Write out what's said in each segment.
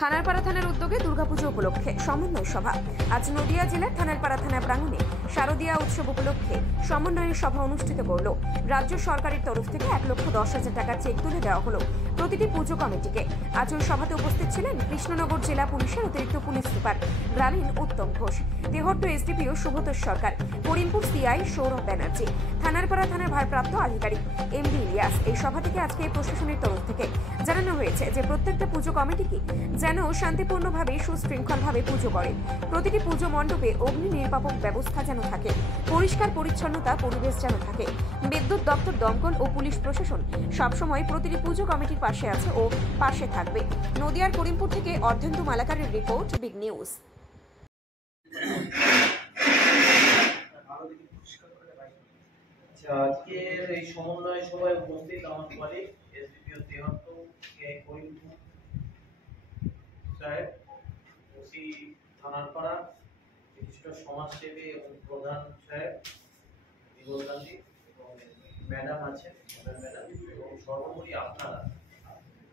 থানারপাড়া থানার উদ্যোগে দুর্গাপুজো উপলক্ষে সমন্বয় সভা। আজ নদিয়া জেলার থানারপাড়া থানা প্রাঙ্গণে শারদীয়া উৎসব উপলক্ষে সমন্বয় সভা অনুষ্ঠিত করল। রাজ্য সরকারের তরফ থেকে 1,10,000 টাকার চেক তুলে দেওয়া হলো প্রতিটি পুজো কমিটিকে। আজ ওই সভাতে উপস্থিত ছিলেন কৃষ্ণনগর জেলা পুলিশের অতিরিক্ত পুলিশ সুপার গ্রামীণ উত্তম ঘোষ, দেহট্ট এসডিপিও শুভতোষ সরকার, করিমপুর সিআই সৌরভ ব্যানার্জি, থানারপাড়া থানার ভারপ্রাপ্ত আধিকারিক এমডি ইলিয়াস। এই সভা থেকে আজকে প্রশাসনের তরফ থেকে জানানো হয়েছে যে প্রত্যেকটা পুজো কমিটিকে যেন শান্তিপূর্ণভাবে সুশৃঙ্খলভাবে পুজো করে। প্রতিটি পুজো মণ্ডপে অগ্নি নির্বাপক ব্যবস্থা যেন থাকে, পরিষ্কার পরিচ্ছন্নতা পরিবেশ যেন থাকে। বিদ্যুৎ দপ্তর, দমকল ও পুলিশ প্রশাসন সবসময় প্রতিটি পুজো কমিটির পাশে আছে ও পাশে থাকবে। নদিয়ার করিমপুর থেকে অর্ধেন্দু মালাকারের রিপোর্ট, বিগ নিউজ। আজকের এই সমন্বয় সভায় উপস্থিত আমার কলিগ এসডিপিও দেহট্ট করিমপুর সাহেব, ওসি থানারপাড়া, বিশিষ্ট সমাজসেবী এবং প্রধান সাহেব বিগল গান্ধী এবং ম্যাডাম আছেন, ম্যাডাম, এবং সর্বোপরি আপনারা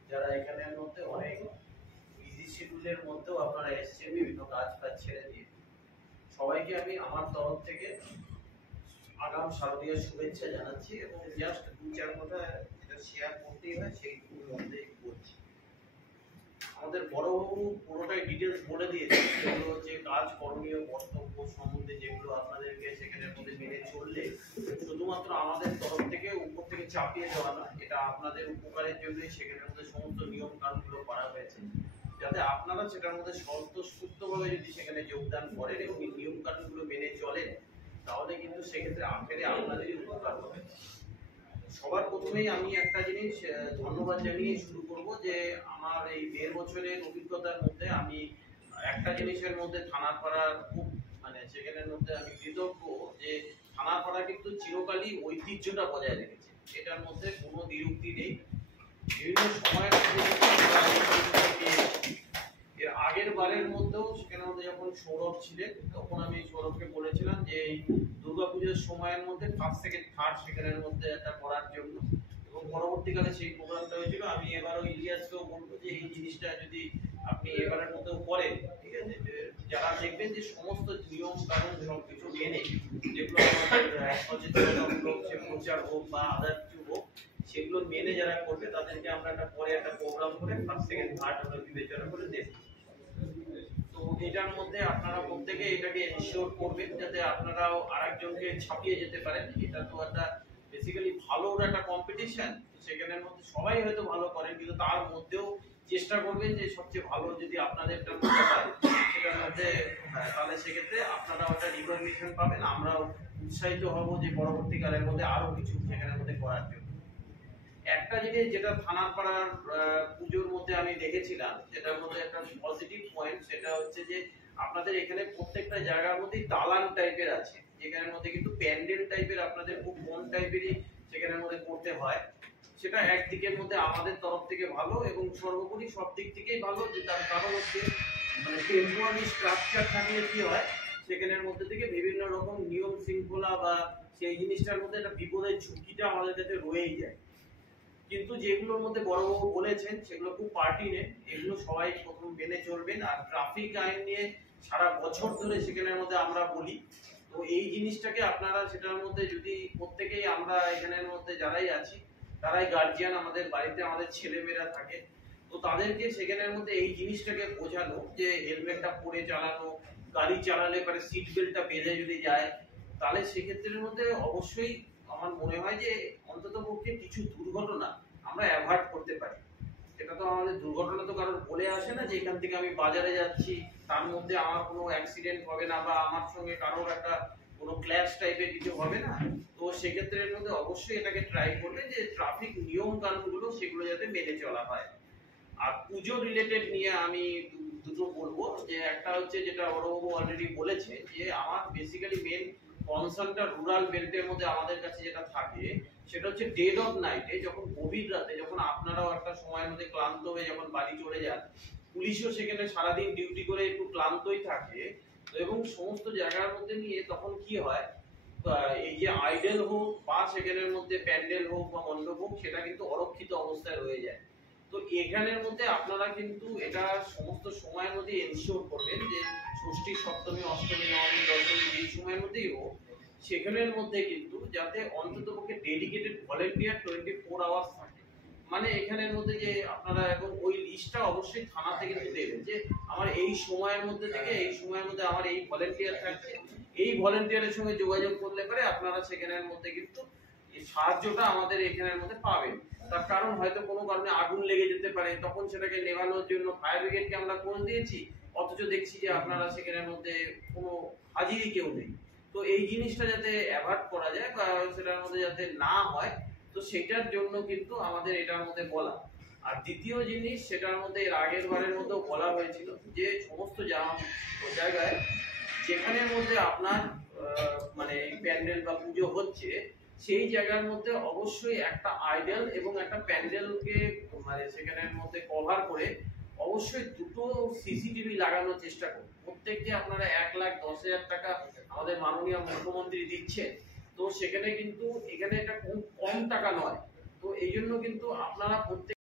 যারা এখানের মধ্যে অনেক বিজি শিডিউলের মধ্যেও আপনারা এসছেন বিভিন্ন কাজ ছেড়ে দিয়ে, সবাইকে আমি আমার তরফ থেকে আগাম শারদীয়ার শুভেচ্ছা জানাচ্ছি এবং জাস্ট 2-4 কথা যেটা শেয়ার করতেই হয় সেইটুকুর মধ্যে বলছি। আমাদের বড়বাবু পুরোটাই ডিটেলস বলে দিয়েছে, যেগুলো যে কাজ করণীয় কর্তব্য সম্বন্ধে যেগুলো আপনাদেরকে সেখানের মধ্যে মেনে চললে শুধুমাত্র আমাদের তরফ থেকে উপর থেকে চাপিয়ে দেওয়া না, এটা আপনাদের উপকারের জন্যই সেখানের মধ্যে সমস্ত নিয়ম কানুনগুলো করা হয়েছে, যাতে আপনারা সেটার মধ্যে স্বতঃস্ফূর্তভাবে যদি সেখানে যোগদান করেন এবং এই নিয়ম কানুনগুলো মেনে চলেন, তাহলে কিন্তু সেক্ষেত্রে আখেরে আপনাদেরই উপকার হবে। সবার প্রথমেই আমি একটা জিনিস ধন্যবাদ জানিয়ে শুরু করব যে আমার এই 1.5 বছরের অভিজ্ঞতার মধ্যে আমি একটা জিনিসের মধ্যে থানারপাড়ার খুব সেখানের মধ্যে আমি কৃতজ্ঞ যে থানারপাড়া কিন্তু চিরকালই ঐতিহ্যটা বজায় রেখেছে, এটার মধ্যে কোনো দ্বিরুক্তি নেই। বিভিন্ন সময়ের মধ্যে এর আগের বারের মধ্যেও সেখানে মধ্যে যখন সৌরভ ছিলেন তখন আমি সৌরভকে বলেছিলাম যে এই দুর্গাপুজোর সময়ের মধ্যে 1st, 2nd, 3rd সেখানের মধ্যে একটা করার জন্য, এবং পরবর্তীকালে সেই প্রোগ্রামটা হয়েছিল। আমি এবারও ইলিয়াসকেও বলবো যে এই জিনিসটা যদি আপনি এবারের মধ্যেও করেন, ঠিক আছে, যারা দেখবেন যে সমস্ত নিয়ম কানুন সবকিছু মেনে, যেগুলো আমাদের সচেতনতামূলক সে প্রচার হোক বা আদার কিছু হোক, সেগুলো মেনে যারা করবে তাদেরকে আমরা একটা পরে একটা প্রোগ্রাম করে 1st, 2nd, 3rd আমরা বিবেচনা করে দেব। তো এটার মধ্যে আপনারা প্রত্যেকে এটাকে এনশিওর করবেন যাতে আপনারাও আরেকজনকে ছাপিয়ে যেতে পারেন। এটা তো একটা বেসিক্যালি ভালো একটা কম্পিটিশন, সেখানের মধ্যে সবাই হয়তো ভালো করেন, কিন্তু তার মধ্যেও চেষ্টা করবেন যে সবচেয়ে ভালো যদি আপনাদেরটা মধ্যে হয় সেটার মধ্যে, তাহলে সেক্ষেত্রে আপনারা ওটা রিকগনিশন পাবেন, আমরাও উৎসাহিত হব যে পরবর্তীকালের মধ্যে আরো কিছু সেখানের মধ্যে করার জন্য। একটা জিনিস যেটা থানারপাড়ার পুজোর মধ্যে আমি দেখেছিলাম, যেটার মধ্যে একটা পজিটিভ পয়েন্ট, সেটা হচ্ছে যে আপনাদের এখানে প্রত্যেকটা জায়গার মধ্যেই দালান টাইপের আছে, যেখানের মধ্যে কিন্তু প্যান্ডেল টাইপের আপনাদের খুব মন টাইপেরই সেখানের মধ্যে করতে হয়। সেটা একদিকের মধ্যে আমাদের তরফ থেকে ভালো এবং সর্বোপরি সব দিক থেকেই ভালো, যে তার কারণ হচ্ছে টেম্পোরারি স্ট্রাকচার থাকলে কি হয়, সেখানের মধ্যে থেকে বিভিন্ন রকম নিয়ম শৃঙ্খলা বা সেই জিনিসটার মধ্যে একটা বিপদের ঝুঁকিটা আমাদের কাছে রয়েই যায়। কিন্তু যেগুলোর মধ্যে বড়বাবু বলেছেন সেগুলো খুব পার্টিনেন্ট, এগুলো সবাই প্রথম মেনে চলবেন। আর ট্রাফিক আইন নিয়ে সারা বছর ধরে সেখানের মধ্যে আমরা বলি, তো এই জিনিসটাকে আপনারা সেটার মধ্যে যদি প্রত্যেকেই, আমরা এখানের মধ্যে যারাই আছি তারাই গার্জিয়ান, আমাদের বাড়িতে আমাদের ছেলেমেয়েরা থাকে, তো তাদেরকে সেখানের মধ্যে এই জিনিসটাকে বোঝানো যে হেলমেটটা পরে চালানো, গাড়ি চালালে পরে সিট বেল্টটা বেঁধে যদি যায়, তাহলে সেক্ষেত্রের মধ্যে অবশ্যই আমার মনে হয় যে অন্তত পক্ষে কিছু দুর্ঘটনা আমরা অ্যাভয়েড করতে পারি। এটা তো আমাদের দুর্ঘটনা তো কারোর বলে আসে না যে এখান থেকে আমি বাজারে যাচ্ছি তার মধ্যে আমার কোনো অ্যাক্সিডেন্ট হবে না বা আমার সঙ্গে কারোর একটা কোনো ক্ল্যাশ টাইপের কিছু হবে না। তো সেক্ষেত্রের মধ্যে অবশ্যই এটাকে ট্রাই করবে যে ট্রাফিক নিয়ম কানুনগুলো সেগুলো যাতে মেনে চলা হয়। আর পুজো রিলেটেড নিয়ে আমি দুটো বলবো, যে একটা হচ্ছে যেটা বড়বাবু অলরেডি বলেছে, যে আমার বেসিক্যালি মেন কনসার্নটা রুরাল বেল্টের মধ্যে আমাদের কাছে যেটা থাকে সেটা হচ্ছে ডেড অফ নাইটে, যখন গভীর রাতে, যখন আপনারাও একটা সময়ের মধ্যে ক্লান্ত হয়ে যখন বাড়ি চলে যান, পুলিশও সেখানে সারাদিন ডিউটি করে একটু ক্লান্তই থাকে, এবং সমস্ত জায়গার মধ্যে নিয়ে তখন কি হয়, এই যে আইডল হোক বা সেখানের মধ্যে প্যান্ডেল হোক বা মণ্ডপ হোক, সেটা কিন্তু অরক্ষিত অবস্থায় রয়ে যায়। তো এখানের মধ্যে আপনারা কিন্তু এটা সমস্ত সময়ের মধ্যে এনশিওর করবেন যে ষষ্ঠী, সপ্তমী, অষ্টমী, নবমী, দশমী যেই সময়ের মধ্যেই হোক, সেখানের মধ্যে কিন্তু যাতে অন্ততপক্ষে ডেডিকেটেড ভলেন্টিয়ার 24 আওয়ার্স থাকে। মানে এখানের মধ্যে যে আপনারা এবং ওই লিস্টটা অবশ্যই থানাতে কিন্তু দেবেন যে আমার এই সময়ের মধ্যে থেকে এই সময়ের মধ্যে আমার এই ভলেন্টিয়ার থাকছে, এই ভলেন্টিয়ারের সঙ্গে যোগাযোগ করলে পরে আপনারা সেখানের মধ্যে কিন্তু এই সাহায্যটা আমাদের এখানের মধ্যে পাবেন। তার কারণ হয়তো কোনো কারণে আগুন লেগে যেতে পারে, তখন সেটাকে নেভানোর জন্য ফায়ার ব্রিগেডকে আমরা ফোন দিয়েছি, অথচ দেখছি যে আপনারা সেখানের মধ্যে কোনো হাজিরই কেউ নেই। তো এই জিনিসটা যাতে অ্যাভয়েড করা যায় বা সেটার মধ্যে যাতে না হয়, তো সেটার জন্য কিন্তু আমাদের এটার মধ্যে বলা। আর দ্বিতীয় জিনিস, সেটার মধ্যে এর আগের বারের মধ্যেও বলা হয়েছিল যে সমস্ত জায়গায় যেখানের মধ্যে আপনার মানে প্যান্ডেল বা পুজো হচ্ছে, সেই জায়গার মধ্যে অবশ্যই একটা আইডল এবং একটা প্যান্ডেলকে মানে সেখানের মধ্যে কভার করে অবশ্যই দুটো সিসিটিভি লাগানোর চেষ্টা করুন। প্রত্যেককে আপনারা 1,10,000 টাকা আমাদের মাননীয় মুখ্যমন্ত্রী দিচ্ছেন, তো সেখানে কিন্তু এখানে এটা কম টাকা নয়। তো এই জন্য কিন্তু আপনারা প্রত্যেক